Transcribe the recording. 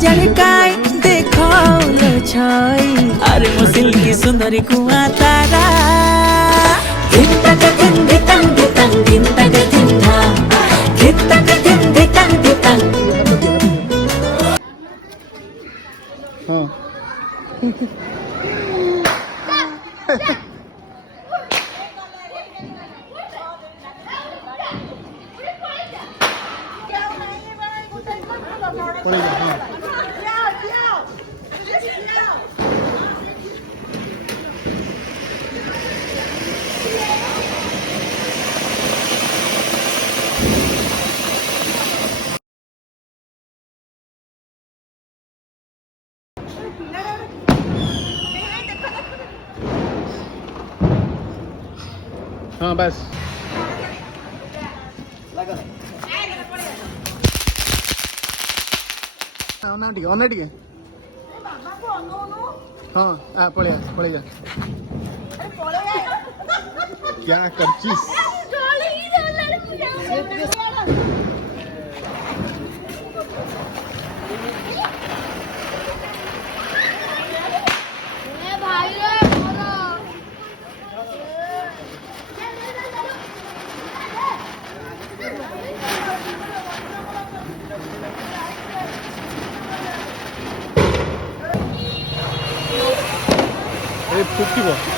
झड़काई देखो लो छाई अरे मुसिल की सुंदरी कुआ तारा दिन तक दिन धितंग धितंग दिन तक दिन धा दिन तक दिन धितंग धितंग हाँ हाँ बस ଅନେଟିକେ हाँ पड़ेगा क्या करचीस फुटकीब